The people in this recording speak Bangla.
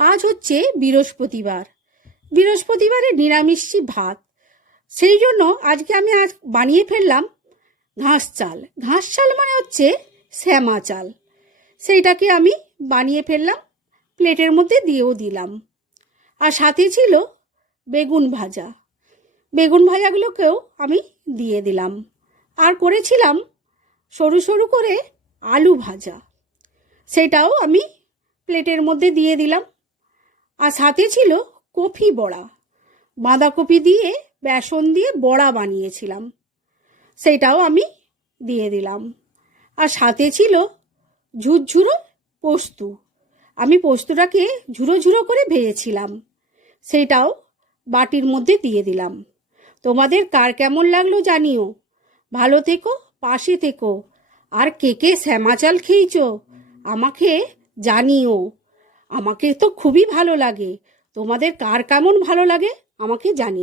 আজ হচ্ছে বৃহস্পতিবার। বৃহস্পতিবারে নিরামিষি ভাত। সেই জন্য আজকে আমি বানিয়ে ফেললাম ঘাস চাল। ঘাস চাল মানে হচ্ছে শ্যামা চাল। সেইটাকে আমি বানিয়ে ফেললাম, প্লেটের মধ্যে দিয়েও দিলাম। আর সাথে ছিল বেগুন ভাজা। বেগুন ভাজাগুলোকেও আমি দিয়ে দিলাম। আর করেছিলাম সরু সরু করে আলু ভাজা, সেটাও আমি প্লেটের মধ্যে দিয়ে দিলাম। আর সাথে ছিল কফি বড়া, বাঁধাকপি দিয়ে বেসন দিয়ে বড়া বানিয়েছিলাম, সেটাও আমি দিয়ে দিলাম। আর সাথে ছিল ঝুরঝুরো পোস্ত। আমি পোস্তটাকে ঝুরো ঝুরো করে ভেজেছিলাম, সেটাও বাটির মধ্যে দিয়ে দিলাম। তোমাদের কার কেমন লাগলো জানিও। ভালো থেকো, পাশে থেকো। আর কে কে শ্যামা চাল খেয়েছো আমাকে জানিও। আমাকে তো খুবই ভালো লাগে। তোমাদের কার কেমন ভালো লাগে আমাকে জানিও।